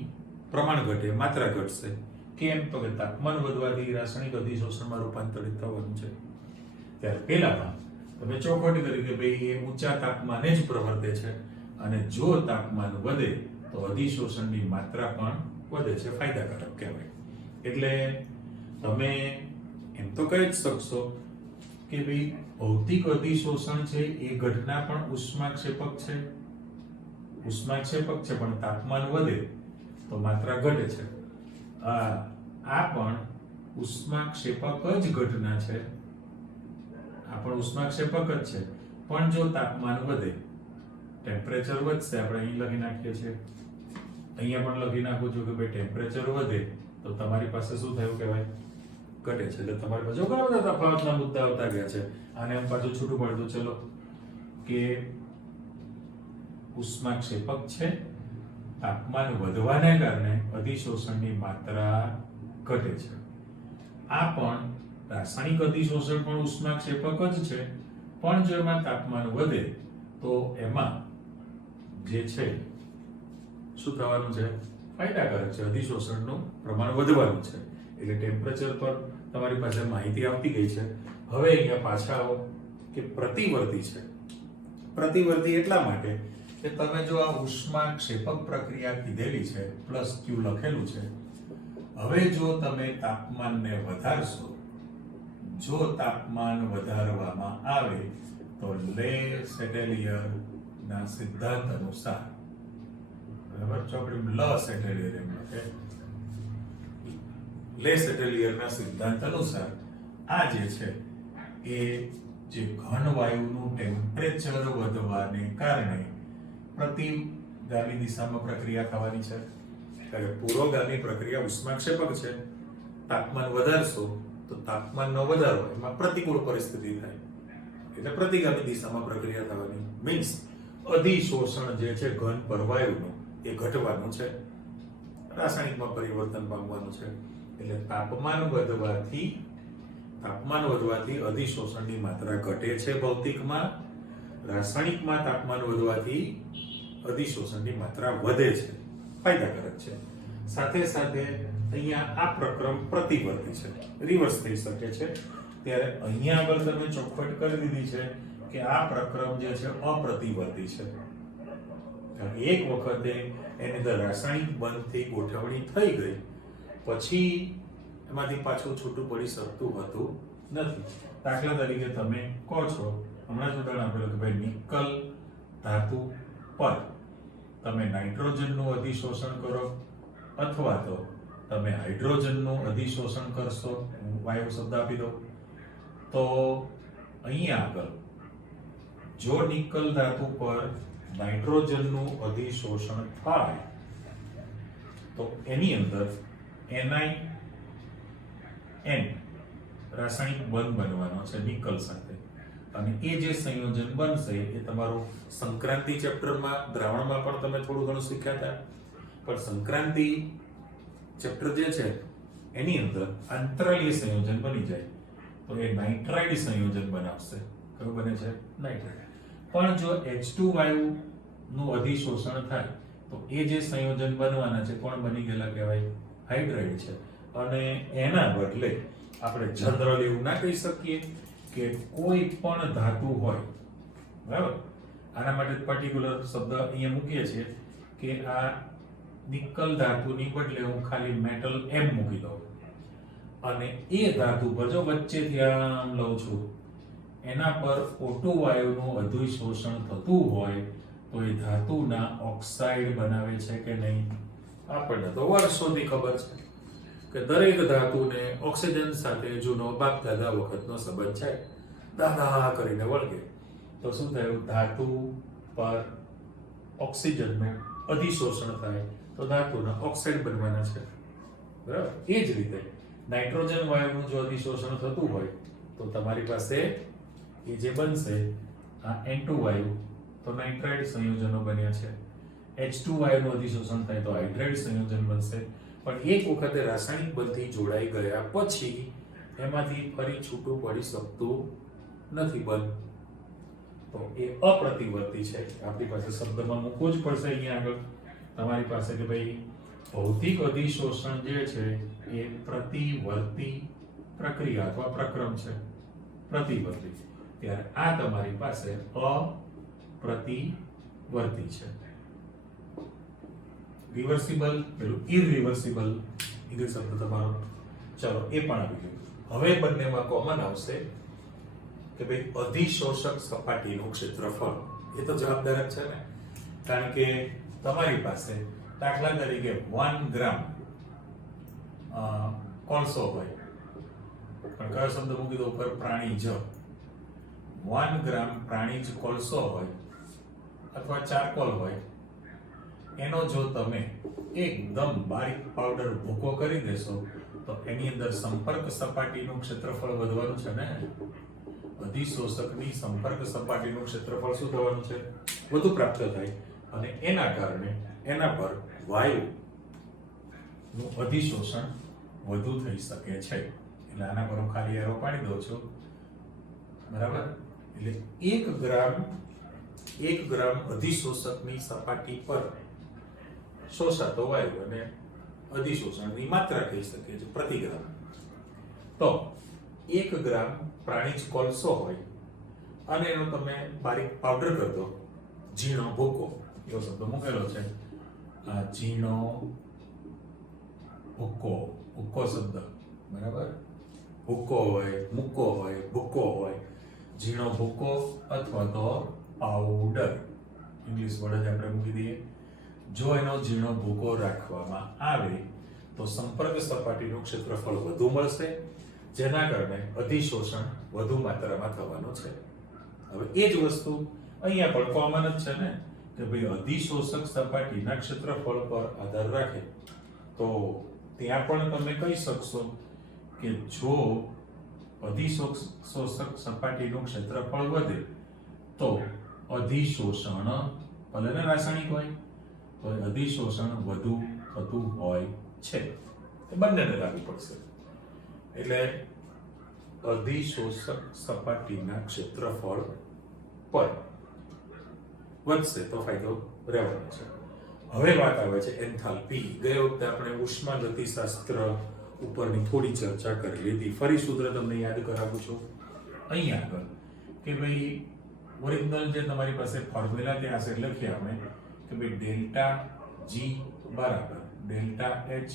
પ્રમાણ ઘટે, માત્રા ઘટશે. કેમ? તો કે તાપમાન વધવાથી રાસાયણિક અધિશોષણમાં રૂપાંતરિત થવાનું છે. ત્યારે પહેલામાં તમે ચોખવટ કરી કે ભાઈ એ ઊંચા તાપમાને જ પ્રવર્તે છે, અને જો તાપમાન વધે તો અધિશોષણની માત્રા પણ વધે છે, ફાયદાકારક કહેવાય. એટલે તમે એમ તો કહી જ શકશો કે ભાઈ ભૌતિક અધિશોષણ છે એ ઘટના પણ ઉષ્માક્ષેપક છે. ઉષ્માક્ષેપક છે, પણ તાપમાન વધે તો માત્રા ઘટે છે. આ પણ ઉષ્માક્ષેપક જ ઘટના છે. આ પણ ઉષ્માક્ષેપક જ છે, પણ જો તાપમાન વધે, ટેમ્પરેચર વધશે. આપણે અહીં લખી નાખીએ છીએ, અહીંયા પણ લખી નાખું છું કે ભાઈ ટેમ્પરેચર વધે તો તમારી પાસે શું થયું કહેવાય? ઘટે છે. એટલે તમારી પાસે ઘણા બધા તફાવતના મુદ્દા આવતા ગયા છે. આને એમ પાછું છૂટું પડતું ચલો કે ઉષ્માક્ષેપક છે, તાપમાન વધવાને કારણે અધિશોષણની માત્રા ઘટે છે. આ પણ રાસાયણિક અધિશોષણ પણ ઉષ્માક્ષેપક જ છે, પણ જો એમાં તાપમાન વધે તો એમાં જે છે શું થવાનું છે? ફાયદાકારક છે. અધિશોષણનું પ્રમાણ વધવાનું છે. એટલે ટેમ્પરેચર પર તમારી પાસે માહિતી આવતી ગઈ છે. હવે અહીંયા પાછા આવો કે પ્રતિવર્તી છે. પ્રતિવર્તી એટલા માટે કે તમે જો આ ઉષ્માક્ષેપક પ્રક્રિયા કીધેલી છે, પ્લસ ક્યુ લખેલું છે. હવે જો તમે તાપમાનને વધારશો, જો તાપમાન વધારવામાં આવે તો લે સેટેલિયર ના સિદ્ધાંત અનુસાર, બરાબર, ચોપડી લ સેટેલિયર એમ લખે, લે સેટેલિયર ના સિદ્ધાંત અનુસાર આ જે છે એ જે ઘન વાયુનું ટેમ્પરેચર વધવાને કારણે પ્રતિગામી દિશામાં પ્રક્રિયા થવાની છે. એટલે પૂર્વગામી પ્રક્રિયા ઉષ્માક્ષેપક છે. તાપમાન વધારશો તો તાપમાનનો વધારો, એમાં પ્રતિકૂળ પરિસ્થિતિ થાય, એટલે પ્રતિગામી દિશામાં પ્રક્રિયા થવાની. મીન્સ અધિશોષણ જે છે ઘન પરવાયુનું એ ઘટવાનું છે, રાસાયણિકમાં પરિવર્તન પામવાનું છે. એટલે તાપમાન વધવાથી અધિશોષણની માત્રા ઘટે છે ભૌતિકમાં. રાસાયણિકમાં તાપમાન વધવાથી અધિશોષણની માત્રા વધે છે, ફાયદાકારક છે. સાથે સાથે અહીંયા આ પ્રક્રમ પ્રતિવર્તી છે, રિવર્સ થઈ શકે છે. ત્યારે અહીંયા આગળ તમે ચોખવટ કરી દીધી છે કે આ પ્રક્રમ જે છે અપ્રતિવર્તી છે. એક વખતે એની અંદર રાસાયણિક બંધથી ગોઠવણી થઈ ગઈ પછી એમાંથી પાછું છૂટું પડી શકતું હતું નથી. દાખલા તરીકે તમે કહો છો, હમણાં જ ઉદાહરણ આપેલું કે ભાઈ નિકલ ધાતુ પર તમે નાઇટ્રોજનનું અધિશોષણ કરો અથવા તો તમે હાઇડ્રોજનનું અધિશોષણ કરશો, વાયુ શબ્દ આપી દો, તો અહીંયા આગળ જો નિકલ ધાતુ પર નાઇટ્રોજનનું અધિશોષણ થાય તો એની અંદર NiN રાસાયણિક બંધ બનવાનો છે નિકલ સાથે, અને એ જે સંયોજન બનશે એ તમારું સંક્રાંતિ ચેપ્ટરમાં દ્રાવણમાં પણ તમે થોડું ઘણું શીખ્યા હતા, પણ સંક્રાંતિ ચેપ્ટર જે છે એની અંદર આંતરાલીય સંયોજન બની જાય તો એ નાઇટ્રાઇડ સંયોજન બનાવશે. કયું બને છે? નાઇટ્રાઇડ. પણ જો H2 વાયુનું અધિશોષણ થાય તો એ જે સંયોજન બનવાના છે કોણ બની ગયેલા કહેવાય? હાઇડ્રાઇડ છે. અને એના બદલે આપણે જનરલી એવું ના કહી શકીએ કે કોઈ પણ ધાતુ હોય, બરાબર? આના માટે પર્ટિક્યુલર શબ્દ અહીંયા મૂકીએ છીએ કે આ નિકલ ધાતુની બદલે હું ખાલી મેટલ એમ મૂકી દઉં અને એ ધાતુ પર જો વચ્ચેથી આમ લઉં છું એના પર O2 વાયુનું અધિશોષણ થતું હોય તો એ ધાતુના ઓક્સાઇડ બનાવે છે કે નહીં? આપણને તો વર્ષોથી ખબર છે કે દરેક ધાતુને ઓક્સિજન સાથે જૂનો બાપ દાદા વખતનો સંબંધ છે. દાદા કરીને વળગે તો શું થયું? ધાતુ પર ઓક્સિજનનું અધિશોષણ થાય તો ધાતુના ઓક્સાઇડ બનવાના છે, બરાબર? એ જ રીતે નાઇટ્રોજન વાયુનું જો અધિશોષણ થતું હોય તો તમારી પાસે એ જે બનશે આ N2 વાયુ તો નાઇટ્રાઇડ સંયોજનો બન્યા છે. H2 વાયુનું અધિશોષણ થાય તો હાઇડ્રાઇડ સંયોજન બનશે. પણ એક વખતે રાસાયણિક બંધથી જોડાઈ ગયા પછી એમાંથી ફરી છૂટું પડી શકતું નથી બળ. તો એ અપ્રતિવર્તી છે. આપણી પાસે શબ્દમાં મૂકવું જ પડશે અહીંયા આગળ તમારી પાસે કે ભાઈ ભૌતિક અધિશોષણ જે છે એ પ્રતિવર્તી પ્રક્રિયા અથવા પ્રક્રમ છે. પ્રતિવર્તી ત્યારે આ તમારી પાસે અપ્રતિવર્તી છે. રિવર્સિબલ પેલું ઇરરિવર્સિબલ ઇંગ્લિશ શબ્દ તમારો, ચલો એ પણ આવી ગયું. હવે બંનેમાં કોમન આવશે કે ભાઈ અધિશોષક સપાટીનું ક્ષેત્રફળ એ તો જવાબદાર જ છે ને, કારણ કે તમારી પાસે દાખલા તરીકે 1 ગ્રામ કોલસો હોય, પણ કયો શબ્દ મૂકી દો ઉપર? પ્રાણીજ. 1 ગ્રામ પ્રાણીજ કોલસો હોય અથવા ચારકોલ હોય, એનો જો તમે એકદમ બારીક પાવડર ભૂકો કરી દેશો તો એની અંદર સંપર્ક સપાટીનું ક્ષેત્રફળ વધવાનું છે ને. અધિશોષકની સંપર્ક સપાટીનું ક્ષેત્રફળ શું થવાનું છે? વધુ પ્રાપ્ત થાય અને એના કારણે એના પર વાયુનું અધિશોષણ વધુ થઈ શકે છે. એટલે આના પર હું ખાલી એરો પાડી દઉં છું, બરાબર? એટલે 1 ગ્રામ અધિશોષકની સપાટી પર શોષાતો વાયુ અને અધિશોષણની માત્રા કહી શકીએ છીએ પ્રતિ ગ્રામ. તો 1 ગ્રામ પ્રાણીજ કોલસો હોય અને એનો તમે બારીક પાવડર કરી દો, ઝીણો ભૂકો એવો શબ્દ મૂકેલો છે, આ ઝીણો ભૂકો, ભૂકો શબ્દ, બરાબર? ભૂકો હોય, મૂકો હોય, ભૂકો હોય, ઝીણો ભૂકો અથવા તો પાવડર, ઇંગ્લિશ વર્ડ જ આપણે મૂકી દઈએ. જો એનો ઝીણો ભૂકો રાખવામાં આવે તો સંપર્ક સપાટીનું ક્ષેત્રફળ વધુ મળશે, જેના કારણે અધિશોષણ વધુ માત્રામાં થવાનું છે. હવે એ જ વસ્તુ અહીંયા પણ કોમન જ છે ને કે ભાઈ અધિશોષક સપાટીના ક્ષેત્રફળ પર આધાર રાખે તો ત્યાં પણ તમે કહી શકશો કે જો અધિશોષક સપાટીનું ક્ષેત્રફળ વધે તો અધિશોષણ ભલે ને રાસાયણિક હોય તો અધિશોષણ વધુ થતું હોય છે. એ બંનેને લાગુ પડશે. એટલે અધિશોષક સપાટીના ક્ષેત્રફળ પર વધશે તો ફાયદો રહેવાનો છે. હવે વાત આવે છે એન્થાલ્પી. ગઈ વખતે આપણે ઉષ્માગતિશાસ્ત્ર ઉપરની થોડી ચર્ચા કરી લીધી. ફરી સૂત્ર તમને યાદ કરાવું છું અહીંયા આગળ કે ભાઈ ઓરિજિનલ જે તમારી પાસે ફોર્મ્યુલા ત્યાં છે લખીએ આપણે કે ભાઈ ડેલ્ટા જી બરાબર delta H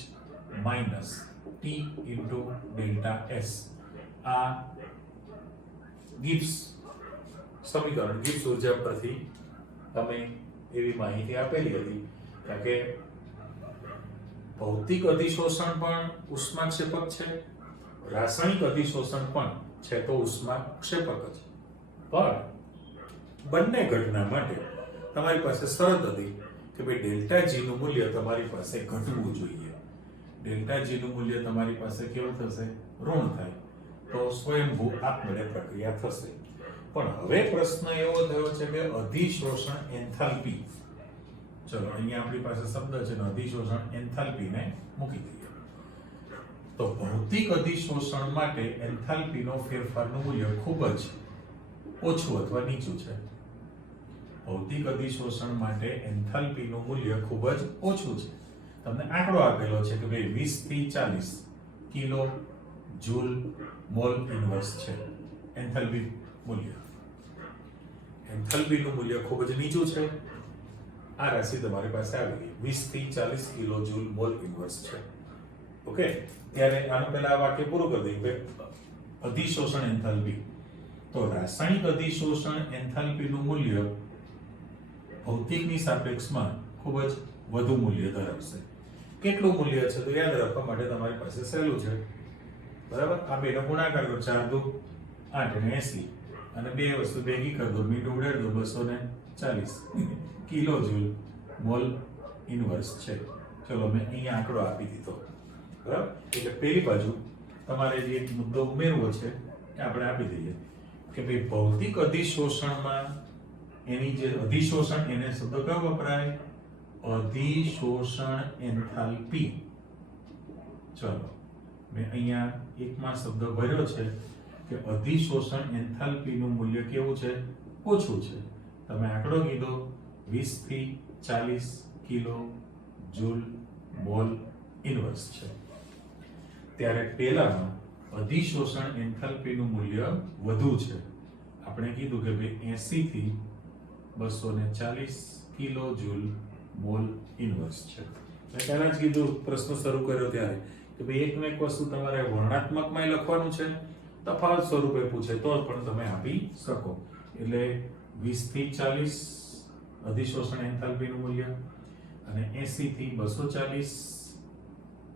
minus T into delta S. આ ગિબ્સ સમીકરણ, ગિબ્સ ઉર્જા પરથી તમે એવી માહિતી આપેલી હતી કારણ કે ભૌતિક અધિશોષણ પણ ઉષ્માક્ષેપક છે, રાસાયણિક અધિશોષણ પણ છે તો ઉષ્માક્ષેપક જ. પણ બંને ઘટના માટે તમારી પાસે શરત હતી કે ભાઈ ડેલ્ટા જી નું મૂલ્ય તમારી પાસે ઘટવું જોઈએ. ડેલ્ટા જી નું મૂલ્ય તમારી પાસે કેવું થશે? ઋણ થાય તો સ્વયંભૂ આપમેળે પ્રક્રિયા થશે. પણ હવે પ્રશ્ન એવો થયો છે કે અધિશોષણ એન્થાલ્પી. ચલો અહીંયા આપણી પાસે શબ્દ છે ને અધિશોષણ એન્થાલ્પીને મૂકી દઈએ. તો ભૌતિક અધિશોષણ માટે એન્થાલ્પીનો ફેરફારનું મૂલ્ય ખૂબ જ ઓછું અથવા નીચું છે. ભૌતિક અધિશોષણ માટે એન્થાલ્પીનું મૂલ્ય ખૂબ જ ઓછું છે. તમને આંકડો આપેલો છે કે ભાઈ 20 થી 40 કિલો જૂલ મોલ ઇન્વર્સ છે એન્થાલ્પી મૂલ્ય. એન્થાલ્પીનું મૂલ્ય ખૂબ જ નીચું છે. આ રાશિ તમારી પાસે આવી ગઈ 20 થી 40 કિલો જૂલ મોલ ઇન્વર્સ છે. ઓકે, ત્યારે આનું પહેલા આ વાક્ય પૂરું કરી દઈએ. અધિશોષણ એન્થાલ્પી. તો રાસાયણિક અધિશોષણ એન્થાલ્પીનું મૂલ્ય ભૌતિકની સાપેક્ષમાં ખૂબ જ વધુ મૂલ્ય ધરાવશે. કેટલું મૂલ્ય છે તો યાદ રાખવા માટે તમારી પાસે સહેલું છે, બરાબર. આ બેનો ગુણાકાર કરો, 4 દુ 8 અને 80 અને બે વસ્તુ ભેગી કરી દો, મીંડું ઉડાડી દો, 240 કિલો જૂલ મોલ ઇન્વર્સ છે. ચલો મેં અહીંયા આંકડો આપી દીધો, બરાબર. એટલે પેલી બાજુ તમારે જે મુદ્દો ઉમેરવો છે એ આપણે આપી દઈએ કે ભાઈ ભૌતિક અધિશોષણમાં એની જે અધિશોષણ એને શબ્દ કયો વપરાય? અધિશોષણ એન્થાલ્પી. ચલો મેં અહીંયા એકમાં શબ્દ ભર્યો છે કે અધિશોષણ એન્થાલ્પીનું મૂલ્ય કેવું છે? ઓછું છે. તમે આંકડો કીધો 20 થી 40 કિલો જૂલ મોલ ઇન્વર્સ છે. ત્યારે પહેલામાં અધિશોષણ એન્થાલ્પીનું મૂલ્ય વધુ છે. આપણે કીધું કે ભાઈ 80 થી 240 કિલો જૂલ મોલ ઇન્વર્સ છે. મેં પહેલા જ કીધું પ્રશ્ન શરૂ કર્યો ત્યારે કે ભાઈ એકને એક વસ્તુ તમારે વર્ણનાત્મકમાં લખવાનું છે, તફાવત સ્વરૂપે પૂછે તો પણ તમે આપી શકો. એટલે 20 થી 40 અધિશોષણ એન્થાલ્પીનું મૂલ્ય અને 80 થી 240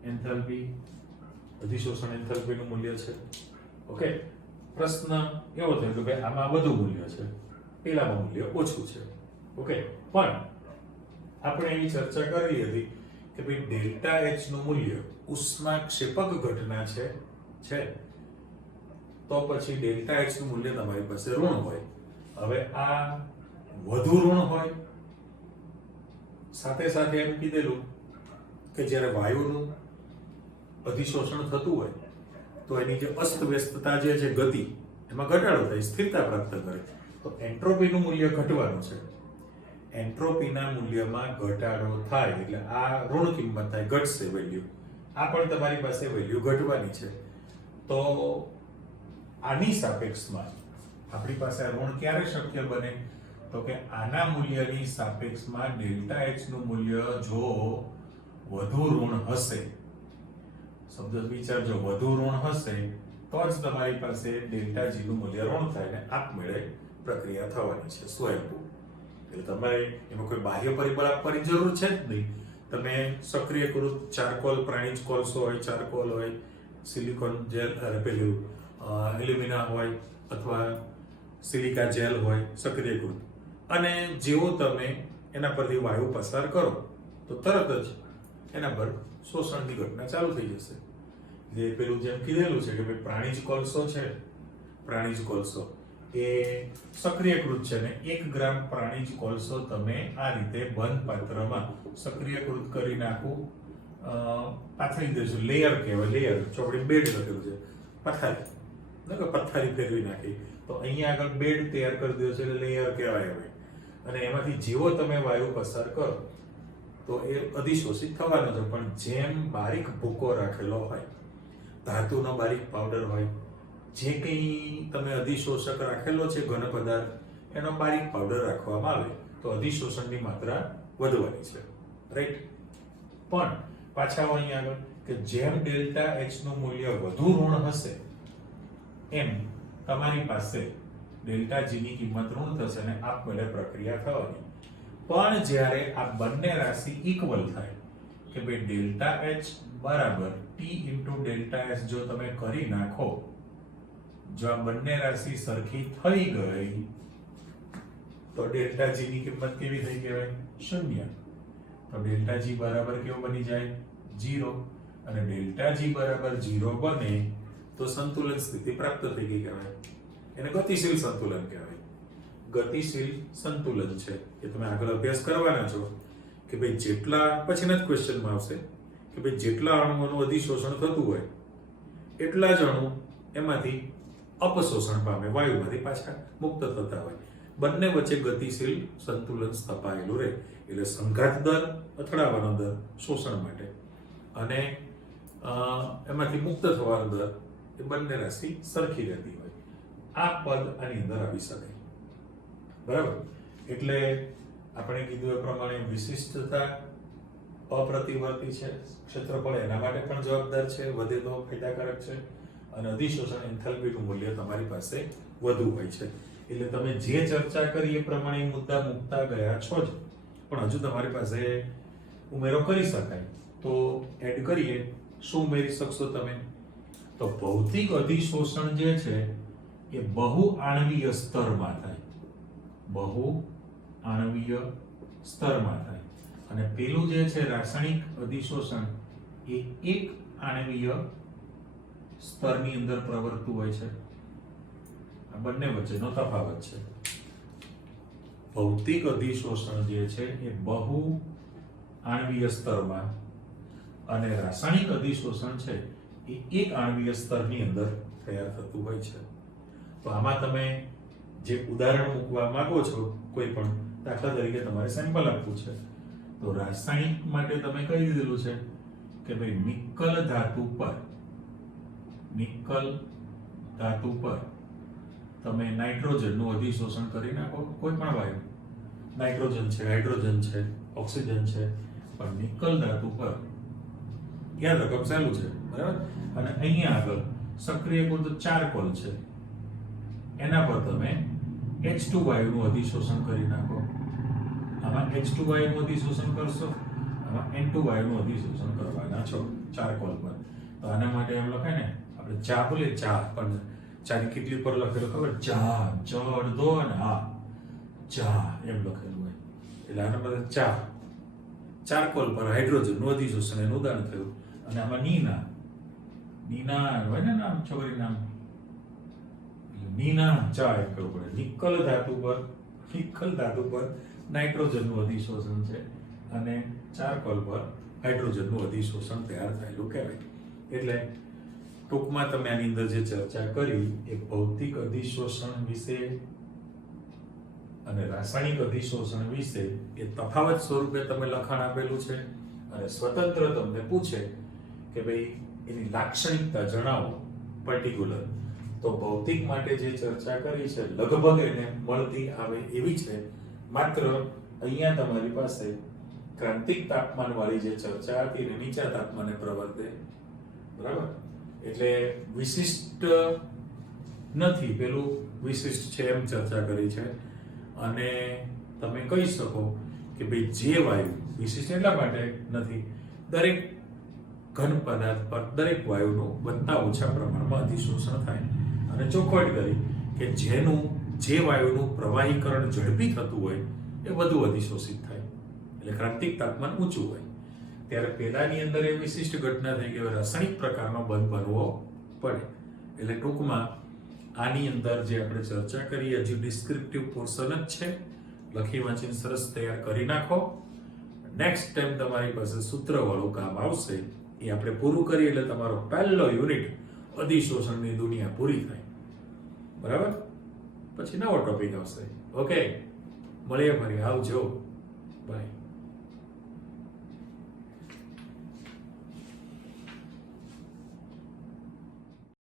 એન્થાલ્પી અધિશોષણ એન્થાલ્પીનું મૂલ્ય છે. ઓકે, પ્રશ્ન એવો થયો કે ભાઈ આમાં વધુ મૂલ્ય છે, પેલામાં મૂલ્ય ઓછું છે. ઓકે, પણ આપણે એવી ચર્ચા કરી હતી કે ભાઈ ડેલ્ટા એચ નું મૂલ્ય ઉષ્માક્ષેપક ઘટના છે તો પછી ડેલ્ટા એચ નું મૂલ્ય તમારી પાસે ઋણ હોય. હવે આ વધુ ઋણ હોય, સાથે સાથે એમ કીધેલું કે જ્યારે વાયુનું અધિશોષણ થતું હોય તો એની જે અસ્તવ્યસ્તતા જે છે ગતિ એમાં ઘટાડો થાય, સ્થિરતા પ્રાપ્ત કરે. તો એન્ટ્રોપીનું મૂલ્ય ઘટવાનું છે. એન્ટ્રોપીના મૂલ્યમાં ઘટાડો થાય એટલે આ ઋણ કિંમત થાય, ઘટશે વેલ્યુ. આ પણ તમારી પાસે વેલ્યુ ઘટવાની છે. તો આની સાપેક્ષમાં આપણી પાસે આ ઋણ ક્યારે શક્ય બને? તો કે આના મૂલ્યની સાપેક્ષમાં ડેલ્ટા એચ નું મૂલ્ય જો વધુ ઋણ હશે, શબ્દ વિચારજો, વધુ ઋણ હશે તો જ તમારી પાસે ડેલ્ટા જી નું મૂલ્ય ઋણ થાય ને આપમેળે પ્રક્રિયા થવાની છે સ્વયંભૂ. એટલે તમારે એમાં કોઈ બાહ્ય પરિબળ આપવાની જરૂર છે જ નહીં. તમે સક્રિયકૃત ચારકોલ, પ્રાણીજ કોલસો હોય, ચારકોલ હોય, સિલિકોન જેલ, પેલું એલ્યુમિના હોય અથવા સિલિકા જેલ હોય સક્રિયકૃત, અને જેવો તમે એના પરથી વાયુ પસાર કરો તો તરત જ એના પર શોષણની ઘટના ચાલુ થઈ જશે. જે પેલું જેમ કીધેલું છે કે ભાઈ પ્રાણીજ કોલસો છે, પ્રાણીજ કોલસો એ સક્રિયકૃત છે ને 1 ગ્રામ પ્રાણીજ કોલસો તમે આ રીતે બંધ પાત્રમાં સક્રિયકૃત કરી નાખું, પાથરી દેજો. લેયર કહેવાય, લેયર. ચોપડી બેડ લખેલું છે, પથારી, પથારી ફેરવી નાખી તો અહીંયા આગળ બેડ તૈયાર કરી દો છે એટલે લેયર કહેવાય. હવે અને એમાંથી જેવો તમે વાયુ પસાર કરો તો એ અધિશોષિત થવાનો છે. પણ જેમ બારીક ભૂકો રાખેલો હોય, ધાતુનો બારીક પાવડર હોય, જે કંઈ તમે અધિશોષક રાખેલો છે ઘન પદાર્થ, એનો બારીક પાવડર રાખવામાં આવે તો અધિશોષણની માત્રા વધવાની છે, રાઈટ. પણ પાછા અહીંયા આગળ કે જેમ ડેલ્ટા એચ નું મૂલ્ય વધુ ઋણ હશે એમ તમારી પાસે ડેલ્ટા જી ની કિંમત ઋણ થશે અને આપમેળે પ્રક્રિયા થવાની. પણ જ્યારે આ બંને રાશિ ઇક્વલ થાય કે ભાઈ ડેલ્ટા એચ બરાબર ટી ઇન્ટુ ડેલ્ટા એસ જો તમે કરી નાખો, જો આ બંને રાશિ સરખી થઈ ગઈ તો ડેલ્ટા જી ની કિંમત કેવી થઈ કહેવાય? 0. તો ડેલ્ટા જી બરાબર કેવું બની જાય? 0. અને ડેલ્ટા જી બરાબર 0 બને તો સંતુલન સ્થિતિ પ્રાપ્ત થઈ ગઈ કહેવાય. એને ગતિશીલ સંતુલન કહેવાય. ગતિશીલ સંતુલન છે એ તમે આગળ અભ્યાસ કરવાના છો કે ભાઈ જેટલા પછીના જ ક્વેશ્ચનમાં આવશે કે ભાઈ જેટલા અણુઓનું અધિશોષણ થતું હોય એટલા જ અણુ એમાંથી અપશોષણ પામે, વાયુમાંથી પાછા મુક્ત થતા હોય. બંને વચ્ચે ગતિશીલ સંતુલન સ્થપાયેલું રહે એટલે સંઘાત દર, અથડાવાનો દર શોષણ માટે, અને એમાંથી મુક્ત થવાનો દર એ બંને રાશિ સરખી રહેતી હોય. આ પદ આની અંદર આવી શકે. બરાબર. એટલે આપણે કીધું એ પ્રમાણે વિશિષ્ટતા અપ્રતિવર્તી છે, ક્ષેત્રફળ એના માટે પણ જવાબદાર છે, વધે તો ફાયદાકારક છે, અને અધિશોષણ એન્થાલ્પીનું મૂલ્ય તમારી પાસે વધુ હોય છે. એટલે તમે જે ચર્ચા કરી એ પ્રમાણે મુદ્દા મૂકતા ગયા છો જ, પણ હજુ તમારી પાસે ઉમેરો કરી શકાય. તો એડ કરીએ. શું ઉમેરી શકશો તમે? તો ભૌતિક અધિશોષણ જે છે એ બહુ આણ્વીય સ્તરમાં થાય, બહુ આણ્વીય સ્તરમાં થાય, અને પેલું જે છે રાસાયણિક અધિશોષણ એ એક આણ્વીય સ્તરની અંદર પ્રવર્તતું હોય છે. આ બંને વચ્ચેનો તફાવત છે. ભૌતિક અધિશોષણ જે છે એ બહુ આણ્વીય સ્તરમાં, અને રાસાયણિક અધિશોષણ છે એ એક આણ્વીય સ્તરની અંદર તૈયાર થતું હોય છે. તો આમાં તમે જે ઉદાહરણ મૂકવા માંગો છો, કોઈ પણ દાખલા તરીકે તમારે સેમ્પલ આપવું છે, તો રાસાયણિક માટે તમે કહી દીધેલું છે કે ભાઈ નિકલ ધાતુ પર તમે નાઇટ્રોજનનું અધિશોષણ કરી નાખો. કોઈ પણ વાયુ, નાઇટ્રોજન છે, હાઇડ્રોજન છે, ઓક્સિજન છે, પણ નિકલ ધાતુ પર યાદ રાખો ચાલુ છે. બરાબર. અને અહીંયા આગળ સક્રિયકૃત ચારકોલ છે, એના પર તમે H2 વાયુનું અધિશોષણ કરી નાખો. આમાં H2 વાયુનું અધિશોષણ કરશો, આમાં N2 વાયુનું અધિશોષણ કરવાના છો ચારકોલ પર. તો આના માટે એમ લખાય ને, આપણે ચા બોલે ચા, પણ ચાની કેટલી પર લખેલું ખબર? ચા, ચ અડધો અને આ ચા એમ લખેલું હોય. એટલે આના પર ચા, ચારકોલ પર હાઇડ્રોજનનું અધિશોષણ એનું ઉદાહરણ થયું. અને આમાં નીના હોય ને નામ, છોકરી નામ નીના ચા એમ કહેવું પડે. નિકલ ધાતુ પર નાઇટ્રોજનનું અધિશોષણ છે, અને ચારકોલ પર હાઇડ્રોજનનું અધિશોષણ તૈયાર થયેલું કહેવાય. એટલે ટૂંકમાં તમે આની અંદર જે ચર્ચા કરી એ ભૌતિક અધિશોષણ વિશે અને રાસાયણિક અધિશોષણ વિશે એ તફાવત સ્વરૂપે તમે લખાણ આપેલું છે, અને સ્વતંત્ર તમને પૂછે કે ભાઈ એની લાક્ષણિકતા જણાવો પર્ટિક્યુલર, તો ભૌતિક માટે જે ચર્ચા કરી છે લગભગ એને મળતી આવે એવી છે. માત્ર અહીંયા તમારી પાસે ક્રાંતિક તાપમાન વાળી જે ચર્ચા હતી ને નીચા તાપમાને પ્રવર્તે. બરાબર. એટલે વિશિષ્ટ નથી, પેલું વિશિષ્ટ છે એમ ચર્ચા કરી છે. અને તમે કહી શકો કે ભાઈ જે વાયુ વિશિષ્ટ એટલા માટે નથી, દરેક ઘન પદાર્થ પર દરેક વાયુનું વધતા ઓછા પ્રમાણમાં અધિશોષણ થાય. અને ચોખવટ કરી કે જે વાયુનું પ્રવાહીકરણ ઝડપી થતું હોય એ વધુ અધિશોષિત થાય, એટલે ક્રાંતિક તાપમાન ઊંચું હોય. ત્યારે પેલાની અંદર એ વિશિષ્ટ ઘટના થઈ કે રાસાયણિક પ્રકારનો બંધ બનવો પડે. એટલે ટૂંકમાં આની અંદર જે આપણે ચર્ચા કરી હજુ ડિસ્ક્રિપ્ટિવ પોર્શન જ છે. લખી વાંચીને સરસ તૈયાર કરી નાખો. નેક્સ્ટ ટાઈમ તમારી પાસે સૂત્રવાળું કામ આવશે, એ આપણે પૂરું કરીએ એટલે તમારો પહેલો યુનિટ અધિશોષણની દુનિયા પૂરી થાય. બરાબર. પછી નવો ટોપિક આવશે. ઓકે, મળીએ ફરી. આવજો. બાય.